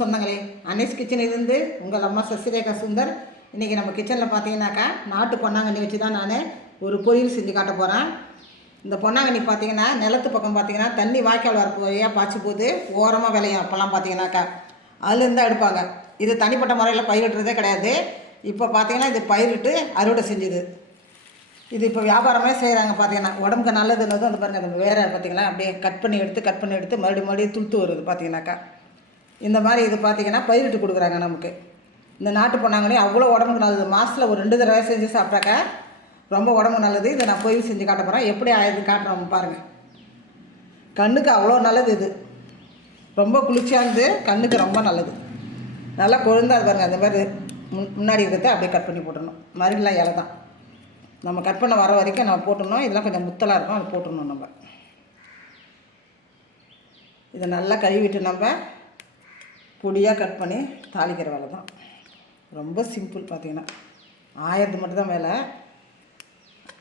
சொந்தங்களே, Annie's kitchen இருந்து உங்கள் அம்மா சசிரேகா சுந்தர். இன்றைக்கி நம்ம கிச்சனில் பார்த்தீங்கன்னாக்கா நாட்டு பொன்னாங்கண்ணி வச்சு தான் நான் ஒரு பொரியல் செஞ்சு காட்ட போகிறேன். இந்த பொன்னாங்கண்ணி பார்த்தீங்கன்னா நிலத்து பக்கம் பார்த்தீங்கன்னா தண்ணி வாய்க்கால் வரப்பு வழியாக பாய்ச்சி போது ஓரமாக விளையும். அப்போல்லாம் பார்த்தீங்கன்னாக்கா அதுலேருந்து எடுப்பாங்க. இது தனிப்பட்ட முறையில் பயிரிடுறதே கிடையாது. இப்போ பார்த்தீங்கன்னா இது பயிரிட்டு அறுவடை செஞ்சுது. இது இப்போ வியாபாரமே செய்கிறாங்க. பார்த்தீங்கன்னா உடம்புக்கு நல்லதுன்னு அந்த பாருங்கள், அந்த வேற பார்த்தீங்கன்னா அப்படியே கட் பண்ணி எடுத்து மறுபடியும் துளுத்து வருது. பார்த்தீங்கன்னாக்கா இந்த மாதிரி இது பார்த்திங்கன்னா பயிரிட்டு கொடுக்குறாங்க நமக்கு. இந்த நாட்டு பொன்னாங்கண்ணி அவ்வளோ உடம்புக்கு நல்லது. மாதத்தில் ஒரு 2 தடவை செஞ்சு சாப்பிட்டாக்கா ரொம்ப உடம்புக்கு நல்லது. இதை நான் பொரியல் செஞ்சு காட்ட போகிறேன். எப்படி ஆயுது காட்டுறோம் பாருங்கள். கண்ணுக்கு அவ்வளோ நல்லது. இது ரொம்ப குளிர்ச்சியாக இருந்து கண்ணுக்கு ரொம்ப நல்லது. நல்லா கொழுந்தா அது பாருங்கள். அந்த மாதிரி முன்னாடி இருக்கிறத அப்படியே கட் பண்ணி போட்டுடணும். மறுபடியும் இலை தான் நம்ம கட் பண்ண வர வரைக்கும் நம்ம போட்டுடணும். இதெல்லாம் கொஞ்சம் முத்தலாக இருக்கும், அது போட்டுடணும். நம்ம இதை நல்லா கழுவிட்டு நம்ம பொடியாக கட் பண்ணி தாளிக்கிற வேலை தான். ரொம்ப சிம்பிள். பார்த்திங்கன்னா ஆயிரத்து மட்டும் தான் வேலை.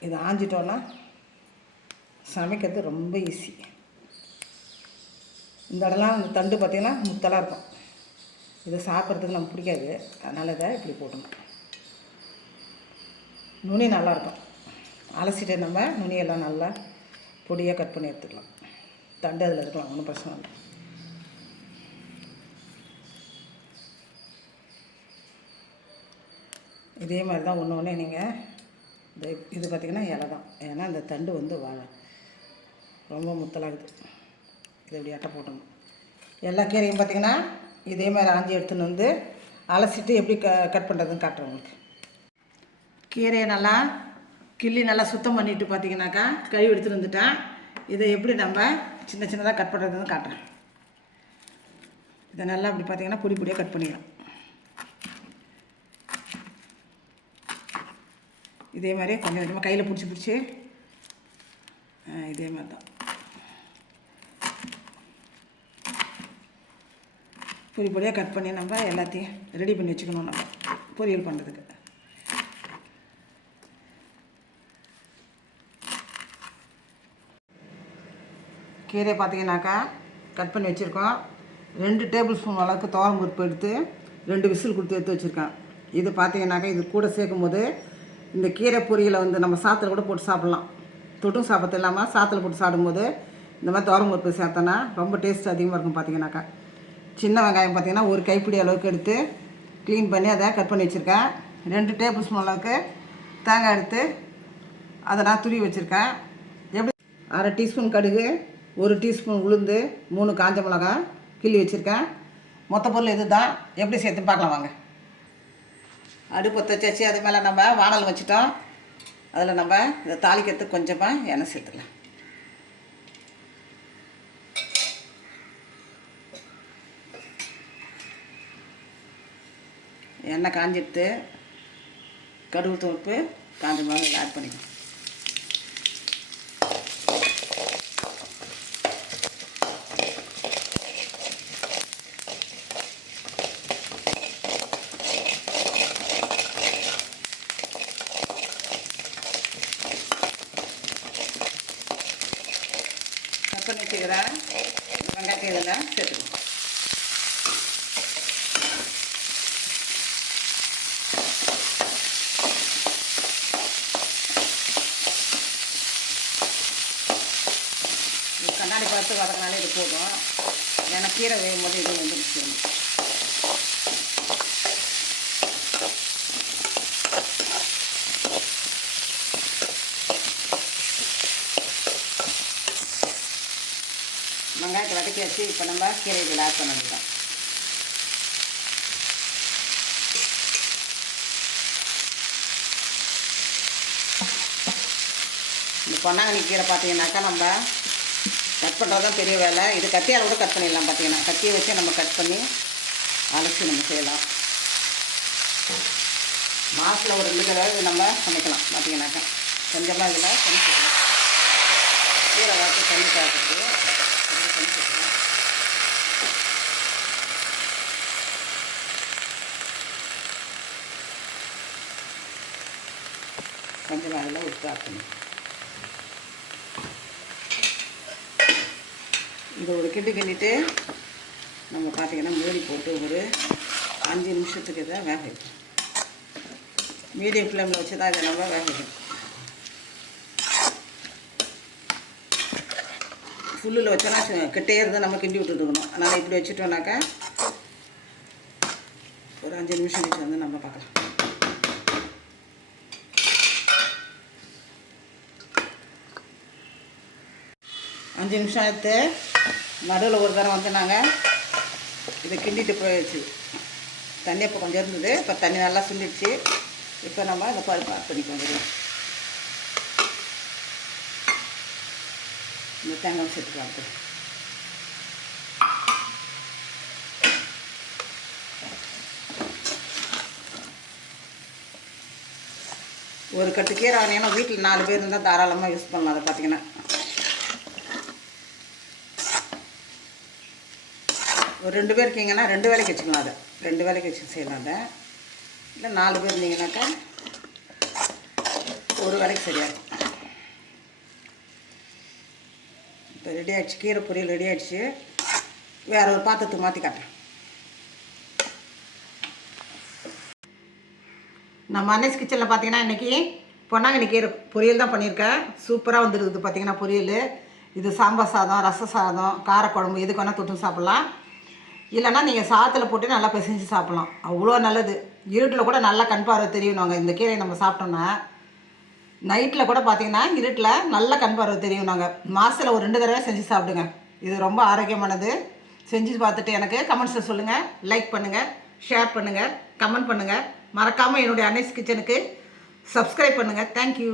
இதை ஆஞ்சிட்டோன்னா சமைக்கிறது ரொம்ப ஈஸி. இந்த இடம்லாம் இந்த தண்டு பார்த்திங்கன்னா முத்தலாக இருக்கும். இதை சாப்பிட்றதுக்கு நமக்கு பிடிக்காது. அதனால் இதை இப்படி போட்டணும். நுனி நல்லாயிருக்கும். அலசிட்டு நம்ம நுனியெல்லாம் நல்லா பொடியாக கட் பண்ணி எடுத்துக்கலாம். தண்டு அதில் இருக்கலாம், ஒன்றும் பிரச்சனை இல்லை. இதே மாதிரி தான் ஒன்று நீங்கள் இது பார்த்திங்கன்னா இலை தான். ஏன்னா இந்த தண்டு வந்து ரொம்ப முத்தலாகுது. இதை இப்படி அட்டை போட்டணும். எல்லா கீரையும் பார்த்திங்கன்னா இதே மாதிரி ஆஞ்சி எடுத்துன்னு வந்து அலசிட்டு எப்படி கட் பண்ணுறதுன்னு காட்டுறேன் உங்களுக்கு. கீரையை நல்லா கிள்ளி நல்லா சுத்தம் பண்ணிவிட்டு பார்த்திங்கனாக்கா கழுவி எடுத்துகிட்டு வந்துட்டேன். இதை எப்படி நம்ம சின்ன சின்னதாக கட் பண்ணுறதுன்னு காட்டுறேன். இதை நல்லா அப்படி பார்த்திங்கன்னா பொடியாக கட் பண்ணிடலாம். இதே மாதிரி கொஞ்சம் கொஞ்சமாக கையில் பிடிச்சி இதே மாதிரி தான் பொடியாக கட் பண்ணி நம்ம எல்லாத்தையும் ரெடி பண்ணி வச்சுக்கணும். நம்ம பொரியல் பண்ணுறதுக்கு கீரை பார்த்திங்கனாக்கா கட் பண்ணி வச்சுருக்கோம். 2 டேபிள் ஸ்பூன் அளவுக்கு துவரம் பருப்பு எடுத்து 2 விசில் கொடுத்து எடுத்து வச்சுருக்கேன். இது பார்த்திங்கனாக்கா இது கூட சேர்க்கும் போது இந்த கீரை பொரியலை வந்து நம்ம சாத்தில் கூட போட்டு சாப்பிட்லாம். தொட்டும் சாப்பிட்றது இல்லாமல் சாத்தில் போட்டு சாப்பிடும்போது இந்த மாதிரி துவரம் பருப்பு சேர்த்தோன்னா ரொம்ப டேஸ்ட் அதிகமாக இருக்கும். பார்த்திங்கனாக்கா சின்ன வெங்காயம் பார்த்திங்கன்னா ஒரு கைப்பிடி அளவுக்கு எடுத்து க்ளீன் பண்ணி அதை கட் பண்ணி வச்சுருக்கேன். 2 டேபிள் ஸ்பூன் அளவுக்கு தேங்காய் எடுத்து அதை நான் துருவி வச்சுருக்கேன். எப்படி 1/2 டீஸ்பூன் கடுகு, 1 டீஸ்பூன் உளுந்து, 3 காஞ்ச மிளகாய் கிள்ளி வச்சுருக்கேன். மொத்த பொருள் இது தான். எப்படி சேர்த்து பார்க்கலாம் வாங்க. அடுப்பு வச்சு அது மேலே நம்ம வானல் வச்சுட்டோம். அதில் நம்ம இதை தாளிக்கிறதுக்கு கொஞ்சமாக எண்ணெய் சேர்த்துக்கலாம். எண்ணெய் காஞ்சிட்டு கடுகு தோப்பு காஞ்ச மிளகாய் ஆட் பண்ணிக்கலாம். பண்ணி வச்சுக்கிறேன். வெங்காயத்தை இதெல்லாம் சேர்த்துக்கலாம். கண்ணாடி பழத்து வதக்கினாலே இது போதும். ஏன்னா கீரை வேகும் போது இது வந்துருச்சு. வெங்காயத்தை வதக்கி வச்சு இப்போ நம்ம கீரை இதில் ஆட் பண்ண வேண்டியதான். இந்த பொன்னாங்கண்ணி கீரை பார்த்தீங்கன்னாக்கா நம்ம கட் பண்ணுறது தான் பெரிய வேலை. இது கத்தியால் கூட கட் பண்ணிடலாம். பார்த்தீங்கன்னா கத்தியை வச்சு நம்ம கட் பண்ணி அலசி நம்ம செய்யலாம். மாதத்தில் ஒரு 2 தடவை நம்ம சமைக்கலாம். பார்த்தீங்கன்னாக்கா கொஞ்சமாக இதில் சமைச்சிக்கலாம். கீரை வாட்டி தண்ணி காய்ச்சிட்டு கொஞ்சம் அதில் உப்பு ஆக்கணும். இதை ஒரு கிண்டிட்டு நம்ம பார்த்திங்கன்னா மூடி போட்டு ஒரு 5 நிமிஷத்துக்கு இதை வேக வைக்கணும். மீடியம் ஃப்ளேமில் வச்சு தான் இதை நம்ம வேக வைக்கணும். ஃபுல்லில் வச்சோன்னா கிட்டே இருந்து நம்ம கிண்டி விட்டுருக்கணும். அதனால் இப்படி வச்சுட்டோம்னாக்கா ஒரு 5 நிமிஷம் கழிச்சு வந்து நம்ம பார்க்கலாம். அஞ்சு நிமிஷம் எடுத்து நடுவில் ஒரு தரம் வந்து நாங்கள் இதை கிண்டிட்டு போயிடுச்சு. தண்ணி இப்போ கொஞ்சம் இருந்தது, இப்போ தண்ணி நல்லா சுண்டிடுச்சு. இப்போ நம்ம இந்த பருப்பு ஆட் பண்ணிக்குவோம். இந்த தேங்காய் சேர்த்துக்கலாம். ஒரு கட்டு கீரை வாங்கினீங்கன்னா வீட்டில் 4 பேர் இருந்தால் தாராளமாக யூஸ் பண்ணலாம். அதை பார்த்தீங்கன்னா ஒரு 2 பேர் இருக்கீங்கன்னா 2 வேலைக்கு வச்சுக்கலாம். அதை 2 வேலைக்கு வச்சு செய்யலாம். அதை இல்லை 4 பேர் இருந்தீங்கன்னாக்கா ஒரு வேலைக்கு சரியாகும். இப்போ ரெடி ஆகிடுச்சு, கீரை பொரியல் ரெடி ஆகிடுச்சு. வேறு ஒரு பாத்திரத்துக்கு மாற்றி காட்டுறேன். நம்ம அன்னைஸ் கிச்சனில் பார்த்தீங்கன்னா இன்றைக்கி பொன்னாங்கண்ணி கீரை பொரியல் தான் பண்ணியிருக்கேன். சூப்பராக வந்துருக்குது பார்த்தீங்கன்னா பொரியல். இது சாம்பார் சாதம், ரச சாதம், காரக்குழம்பு எதுக்கு வேணால் தொட்டு சாப்பிட்லாம். இல்லைன்னா நீங்கள் சாதத்தில் போட்டு நல்லா பிசைஞ்சு சாப்பிட்லாம். அவ்வளோ நல்லது. இருட்டில் கூட நல்லா கண் பார்வை தெரியும். நாங்கள் இந்த கீரையை நம்ம சாப்பிட்டோம்னா நைட்டில் கூட பார்த்தீங்கன்னா இருட்டில் நல்ல கண் பார்வை தெரியும். நாங்கள் மாதத்தில் ஒரு 2 தடவை செஞ்சு சாப்பிடுங்க. இது ரொம்ப ஆரோக்கியமானது. செஞ்சு பார்த்துட்டு எனக்கு கமெண்ட்ஸில் சொல்லுங்கள். லைக் பண்ணுங்கள், ஷேர் பண்ணுங்கள், கமெண்ட் பண்ணுங்கள். மறக்காமல் என்னுடைய அன்னைஸ் கிச்சனுக்கு சப்ஸ்கிரைப் பண்ணுங்கள். தேங்க்யூ.